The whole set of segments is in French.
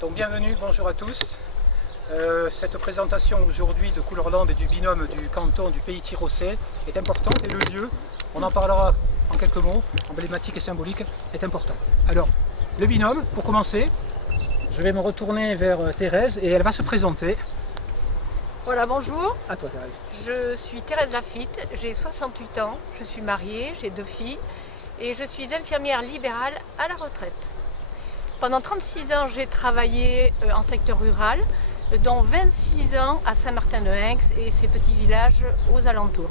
Donc bienvenue, bonjour à tous. Cette présentation aujourd'hui de Couleurland et du binôme du canton du Pays Tirocais est importante et le lieu, on en parlera en quelques mots, emblématique et symbolique, est important. Alors, le binôme, pour commencer, je vais me retourner vers Thérèse et elle va se présenter. Voilà, bonjour. À toi Thérèse. Je suis Thérèse Lafitte, j'ai 68 ans, je suis mariée, j'ai 2 filles et je suis infirmière libérale à la retraite. Pendant 36 ans, j'ai travaillé en secteur rural, dont 26 ans à Saint-Martin-de-Hinx et ces petits villages aux alentours,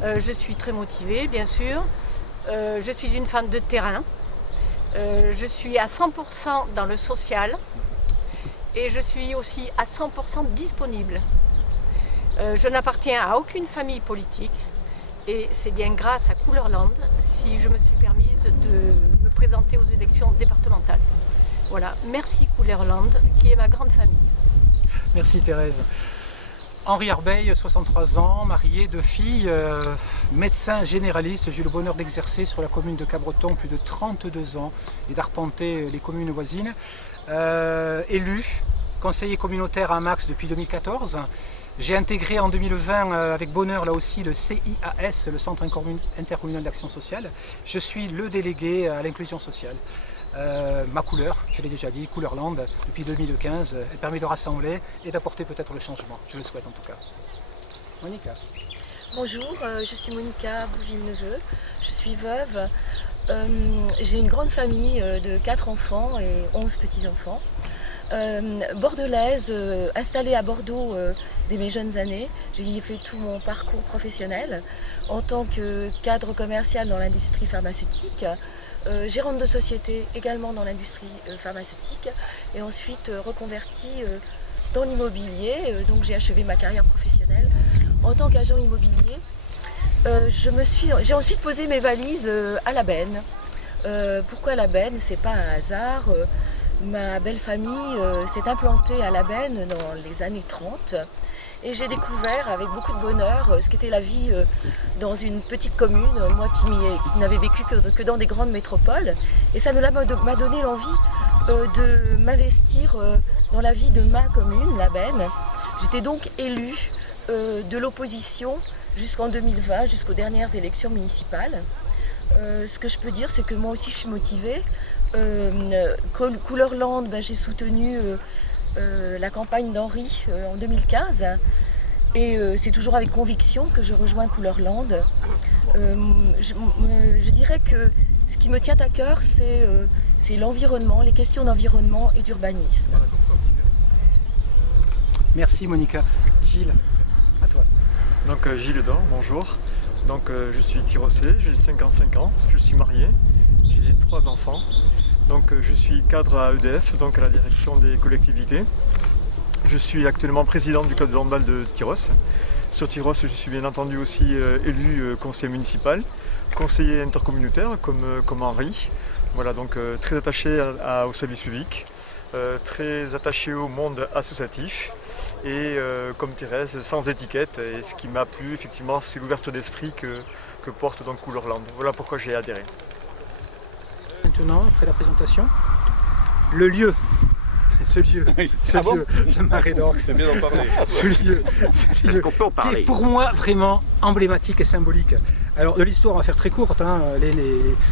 Je suis très motivée, bien sûr. Je suis une femme de terrain. Je suis à 100% dans le social et je suis aussi à 100% disponible. Je n'appartiens à aucune famille politique et c'est bien grâce à Couleurland si je me suis permise de me présenter aux élections départementales. Voilà, merci Couleurland qui est ma grande famille. Merci Thérèse. Henri Arbeil, 63 ans, marié, 2 filles, médecin généraliste. J'ai eu le bonheur d'exercer sur la commune de Cabreton plus de 32 ans et d'arpenter les communes voisines. Élu, conseiller communautaire à Max depuis 2014. J'ai intégré en 2020 avec bonheur là aussi le CIAS, le Centre intercommunal d'action sociale. Je suis le délégué à l'inclusion sociale. Ma couleur, je l'ai déjà dit, Couleurland, depuis 2015, elle permet de rassembler et d'apporter peut-être le changement. Je le souhaite en tout cas. Monica. Bonjour, je suis Monica Bouville-Neveu, je suis veuve. J'ai une grande famille de 4 enfants et 11 petits-enfants. Bordelaise, installée à Bordeaux dès mes jeunes années. J'ai fait tout mon parcours professionnel en tant que cadre commercial dans l'industrie pharmaceutique, gérante de société également dans l'industrie pharmaceutique et ensuite reconvertie dans l'immobilier. Donc j'ai achevé ma carrière professionnelle en tant qu'agent immobilier. J'ai ensuite posé mes valises à la Benne. Pourquoi la Benne? C'est pas un hasard. Ma belle famille s'est implantée à la Benne dans les années 30 et j'ai découvert avec beaucoup de bonheur ce qu'était la vie dans une petite commune, moi qui n'avais vécu que dans des grandes métropoles. Et ça m'a donné l'envie de m'investir dans la vie de ma commune, la Benne. J'étais donc élue de l'opposition jusqu'en 2020, jusqu'aux dernières élections municipales. Ce que je peux dire, c'est que moi aussi je suis motivée. Couleurland, j'ai soutenu la campagne d'Henri en 2015 et c'est toujours avec conviction que je rejoins Couleurland. Je dirais que ce qui me tient à cœur, c'est l'environnement, les questions d'environnement et d'urbanisme. Merci Monica. Gilles, à toi. Donc Gilles Dor, bonjour. Donc je suis Tirocais, j'ai 55 ans, je suis marié, j'ai 3 enfants. Donc je suis cadre à EDF, donc à la direction des collectivités. Je suis actuellement président du club de handball de Tyrosse. Sur Tyrosse, je suis bien entendu aussi élu conseiller municipal, conseiller intercommunautaire comme Henri. Voilà, donc très attaché au service public, très attaché au monde associatif et comme Thérèse, sans étiquette. Et ce qui m'a plu effectivement, c'est l'ouverture d'esprit que porte donc Couleurland. Voilà pourquoi j'ai adhéré. Maintenant, après la présentation, le lieu, le Marais d'Orx, c'est bien d'en parler. ce lieu qu'on peut en parler qui est pour moi vraiment emblématique et symbolique. Alors de l'histoire, on va faire très courte, hein.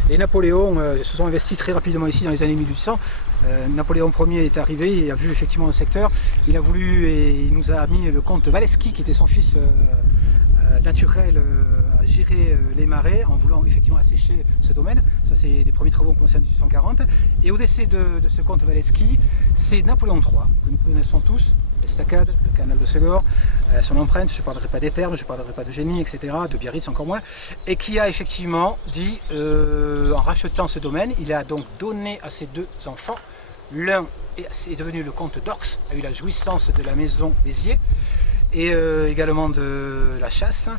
Les Napoléons se sont investis très rapidement ici dans les années 1800. Napoléon Ier est arrivé et a vu effectivement le secteur. Il a voulu et il nous a mis le comte Waleski, qui était son fils naturel, à gérer les marais en voulant effectivement assécher ce domaine. Ça, c'est les premiers travaux ont commencé en 1840. Et au décès de ce comte Waleski, c'est Napoléon III, que nous connaissons tous, l'estacade, le canal de Ségor, son empreinte, je ne parlerai pas des termes, je ne parlerai pas de génie, etc., de Biarritz encore moins, et qui a effectivement dit, en rachetant ce domaine, il a donc donné à ses 2 enfants, l'un est devenu le comte d'Orx, a eu la jouissance de la maison Béziers, et également de la chasse,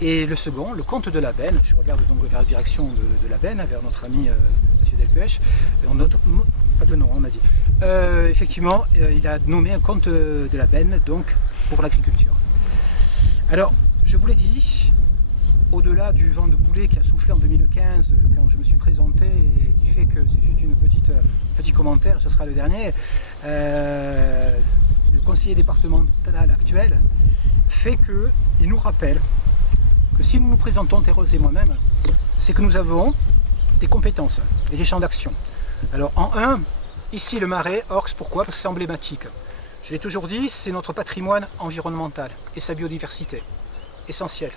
et le second, le comte de la Benne. Je regarde donc vers la direction de la Benne, vers notre ami M. Delpech, pas de nom on m'a dit. Effectivement, il a nommé un comte de la Benne donc pour l'agriculture. Alors, je vous l'ai dit, au-delà du vent de boulet qui a soufflé en 2015 quand je me suis présenté et qui fait que c'est juste petit commentaire, ce sera le dernier. Le conseiller départemental actuel fait qu'il nous rappelle que si nous nous présentons, Thérèse et moi-même, c'est que nous avons des compétences et des champs d'action. Alors en un, ici le Marais, Orx, pourquoi? Parce que c'est emblématique. Je l'ai toujours dit, c'est notre patrimoine environnemental et sa biodiversité, essentiel.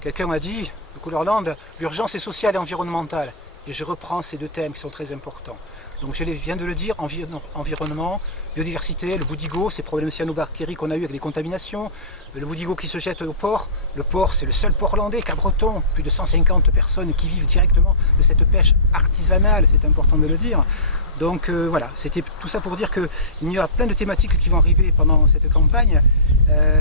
Quelqu'un m'a dit, de Couleur-Lande, l'urgence est sociale et environnementale. Et je reprends ces deux thèmes qui sont très importants. Donc je viens de le dire, environnement, biodiversité, le boudigo, ces problèmes cyanobactériques qu'on a eu avec les contaminations, le boudigo qui se jette au port. Le port, c'est le seul port landais, Cabreton, plus de 150 personnes qui vivent directement de cette pêche artisanale, c'est important de le dire. Donc voilà, c'était tout ça pour dire qu'il y a plein de thématiques qui vont arriver pendant cette campagne,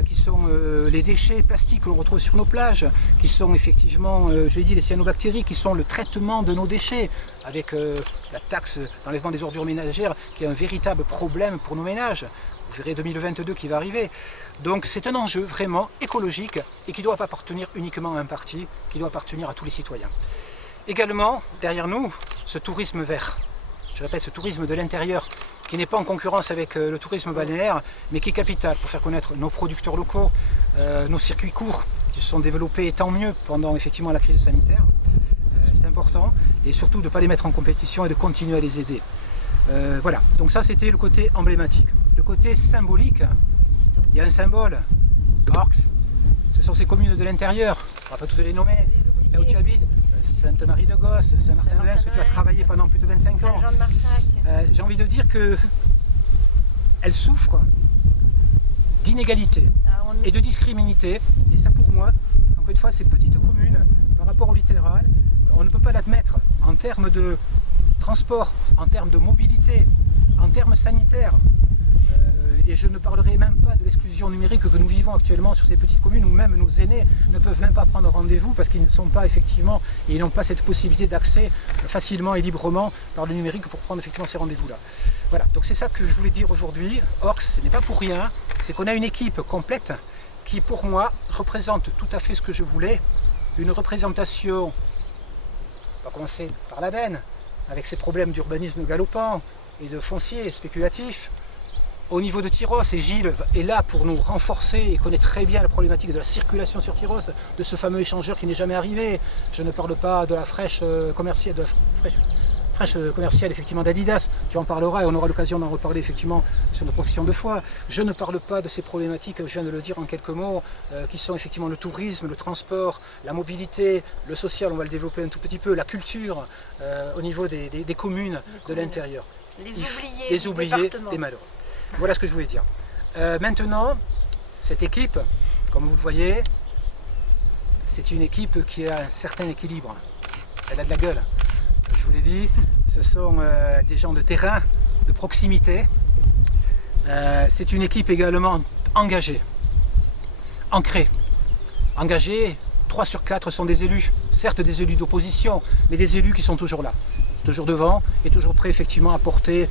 qui sont les déchets plastiques que l'on retrouve sur nos plages, qui sont effectivement, je l'ai dit, les cyanobactéries, qui sont le traitement de nos déchets, avec la taxe d'enlèvement des ordures ménagères, qui est un véritable problème pour nos ménages. Vous verrez 2022 qui va arriver. Donc c'est un enjeu vraiment écologique et qui ne doit pas appartenir uniquement à un parti, qui doit appartenir à tous les citoyens. Également, derrière nous, ce tourisme vert. Je répète, ce tourisme de l'intérieur qui n'est pas en concurrence avec le tourisme balnéaire, mais qui est capital pour faire connaître nos producteurs locaux, nos circuits courts qui se sont développés, et tant mieux, pendant effectivement la crise sanitaire. C'est important, et surtout de ne pas les mettre en compétition et de continuer à les aider. Voilà, donc ça c'était le côté emblématique. Le côté symbolique, il y a un symbole, Orx, ce sont ces communes de l'intérieur, on ne va pas toutes les nommer, là où tu habites. Sainte-Marie-de-Gosse, Saint-Martin-de-Metz, où tu as travaillé pendant plus de 25 ans. J'ai envie de dire qu'elles souffrent d'inégalité et de discriminité. Et ça pour moi, encore une fois, ces petites communes par rapport au littoral, on ne peut pas l'admettre en termes de transport, en termes de mobilité, en termes sanitaires. Et je ne parlerai même pas de l'exclusion numérique que nous vivons actuellement sur ces petites communes où même nos aînés ne peuvent même pas prendre rendez-vous parce qu'ils ne sont pas effectivement et ils n'ont pas cette possibilité d'accès facilement et librement par le numérique pour prendre effectivement ces rendez-vous-là. Voilà, donc c'est ça que je voulais dire aujourd'hui. Orx, ce n'est pas pour rien, c'est qu'on a une équipe complète qui pour moi représente tout à fait ce que je voulais, une représentation, on va commencer par la Benne, avec ses problèmes d'urbanisme galopant et de foncier spéculatif. Au niveau de Tyros, et Gilles est là pour nous renforcer et connaît très bien la problématique de la circulation sur Tyros, de ce fameux échangeur qui n'est jamais arrivé. Je ne parle pas de la fraîche commerciale, effectivement d'Adidas, tu en parleras et on aura l'occasion d'en reparler effectivement sur nos professions de foi. Je ne parle pas de ces problématiques, je viens de le dire en quelques mots, qui sont effectivement le tourisme, le transport, la mobilité, le social, on va le développer un tout petit peu, la culture au niveau des communes de l'intérieur. Les oubliés des malheureux. Voilà ce que je voulais dire. Maintenant, cette équipe, comme vous le voyez, c'est une équipe qui a un certain équilibre. Elle a de la gueule. Je vous l'ai dit, ce sont des gens de terrain, de proximité. C'est une équipe également engagée, ancrée. Engagée, 3 sur 4 sont des élus, certes des élus d'opposition, mais des élus qui sont toujours là, toujours devant et toujours prêts effectivement à porter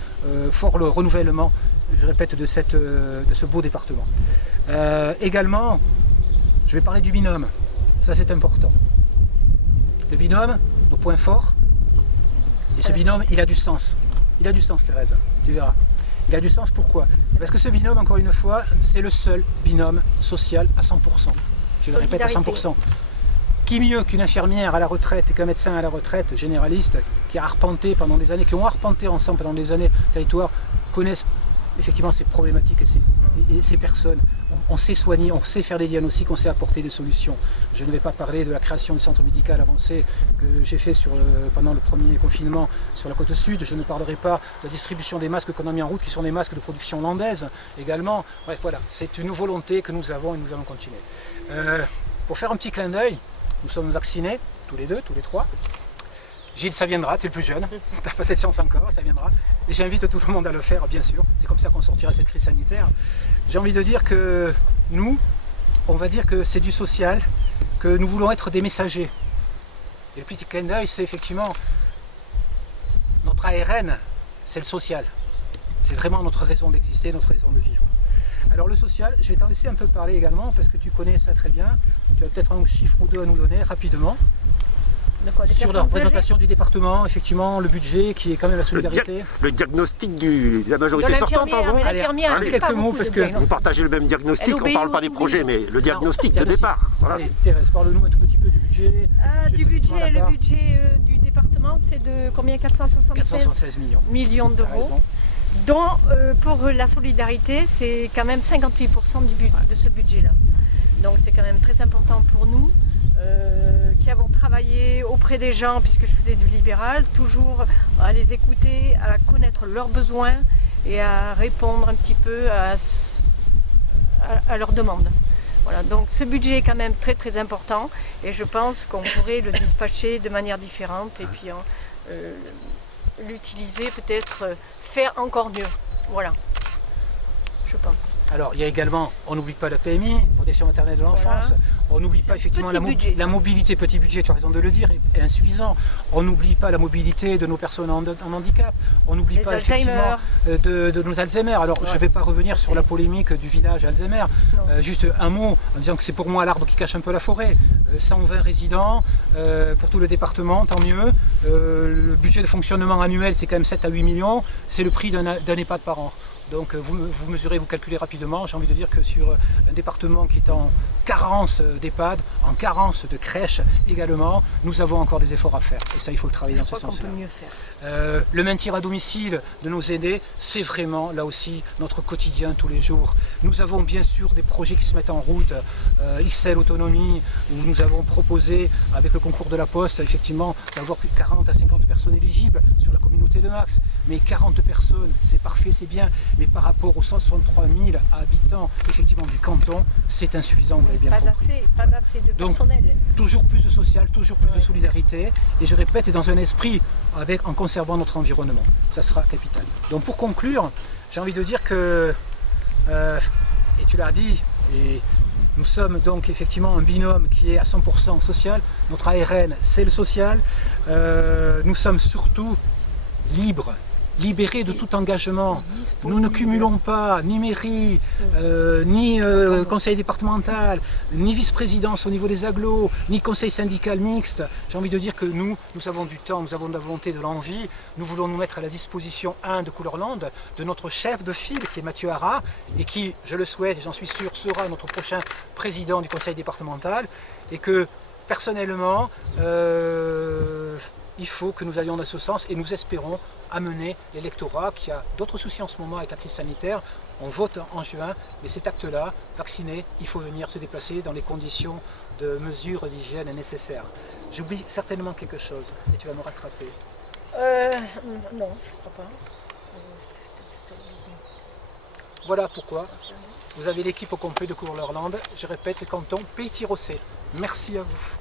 fort le renouvellement, je répète, de ce beau département. Également, je vais parler du binôme, ça c'est important. Le binôme, nos points forts, et ce binôme, il a du sens. Il a du sens, Thérèse, tu verras. Il a du sens, pourquoi? Parce que ce binôme, encore une fois, c'est le seul binôme social à 100%. Je le répète, à 100%. Qui mieux qu'une infirmière à la retraite et qu'un médecin à la retraite, généraliste, qui a arpenté pendant des années, qui ont arpenté ensemble pendant des années le territoire, connaissent effectivement ces problématiques et ces personnes. On sait soigner, on sait faire des diagnostics, on sait apporter des solutions. Je ne vais pas parler de la création du centre médical avancé que j'ai fait pendant le premier confinement sur la côte sud. Je ne parlerai pas de la distribution des masques qu'on a mis en route, qui sont des masques de production landaise également. Bref, voilà, c'est une volonté que nous avons et nous allons continuer. Pour faire un petit clin d'œil, nous sommes vaccinés, tous les deux, tous les trois. Gilles, ça viendra, tu es le plus jeune, tu n'as pas cette chance encore, ça viendra. Et j'invite tout le monde à le faire, bien sûr. C'est comme ça qu'on sortira de cette crise sanitaire. J'ai envie de dire que nous, on va dire que c'est du social, que nous voulons être des messagers. Et le petit clin d'œil, c'est effectivement notre ARN, c'est le social. C'est vraiment notre raison d'exister, notre raison de vivre. Alors le social, je vais t'en laisser un peu parler également parce que tu connais ça très bien. Tu as peut-être un chiffre ou deux à nous donner rapidement. De quoi, des Sur la personnes représentation du département, effectivement, le budget qui est quand même la solidarité. Le diagnostic de la de majorité sortante, l'infirmière, pardon. mais l'infirmière, allez, elle fait pas quelques mots, beaucoup parce de que diagnostic. Vous partagez le même diagnostic, Elle on obéit parle pas au des tout projets, mais le diagnostic de diagnostic. départ. Voilà. Allez, Thérèse, parle-nous un tout petit peu du budget. Du budget, le budget du département, c'est de combien? 476 476 millions. millions T'as d'euros. raison. Dont pour la solidarité, c'est quand même 58% de ce budget-là. Donc c'est quand même très important pour nous, qui avons travaillé auprès des gens, puisque je faisais du libéral, toujours à les écouter, à connaître leurs besoins et à répondre un petit peu à leurs demandes. Voilà, donc ce budget est quand même très très important et je pense qu'on pourrait le dispatcher de manière différente et puis l'utiliser peut-être, faire encore mieux. Voilà, je pense. Alors, il y a également, on n'oublie pas la PMI, protection maternelle de l'enfance. Voilà. On n'oublie pas un effectivement petit budget, la ça. mobilité, petit budget, tu as raison de le dire, est insuffisant. On n'oublie pas la mobilité de nos personnes en handicap. On n'oublie Les pas Alzheimer. effectivement de nos Alzheimer. Alors, je ne vais pas revenir sur la polémique du village Alzheimer. Non. Juste un mot en disant que c'est pour moi l'arbre qui cache un peu la forêt. 120 résidents pour tout le département, tant mieux. Le budget de fonctionnement annuel, c'est quand même 7 à 8 millions. C'est le prix d'un EHPAD par an. Donc vous mesurez, vous calculez rapidement. J'ai envie de dire que sur un département qui est en carence d'EHPAD, en carence de crèches également, nous avons encore des efforts à faire. Et ça, il faut le travailler dans ce Je crois qu'on sens-là. peut mieux faire. Le maintien à domicile de nos aînés, c'est vraiment là aussi notre quotidien tous les jours. Nous avons bien sûr des projets qui se mettent en route, XL Autonomie, où nous avons proposé avec le concours de la Poste, effectivement, d'avoir plus de 40 à 50 personnes éligibles sur la communauté de Max. Mais 40 personnes, c'est parfait, c'est bien, mais par rapport aux 163 000 habitants effectivement du canton, c'est insuffisant, vous l'avez bien compris. Pas assez de Donc, personnel. Toujours plus de social, toujours plus de solidarité, et je répète, et dans un esprit en conservant notre environnement. Ça sera capital. Donc pour conclure, j'ai envie de dire que, et tu l'as dit, et nous sommes donc effectivement un binôme qui est à 100% social. Notre ARN, c'est le social. Nous sommes surtout libres, libérés de tout engagement. Nous ne cumulons pas ni mairie, ni conseil départemental, ni vice-présidence au niveau des agglos, ni conseil syndical mixte. J'ai envie de dire que nous avons du temps, nous avons de la volonté, de l'envie. Nous voulons nous mettre à la disposition, de Couleur-Lande, de notre chef de file qui est Mathieu Harra et qui, je le souhaite et j'en suis sûr, sera notre prochain président du conseil départemental. Et que personnellement, il faut que nous allions dans ce sens et nous espérons amener l'électorat qui a d'autres soucis en ce moment avec la crise sanitaire. On vote en juin, mais cet acte-là, vacciné, il faut venir se déplacer dans les conditions de mesures d'hygiène nécessaires. J'oublie certainement quelque chose et tu vas me rattraper. Non, je crois pas. Voilà pourquoi vous avez l'équipe au complet de Couleur-Lande. Je répète, le canton Pays-Tirocé. Merci à vous.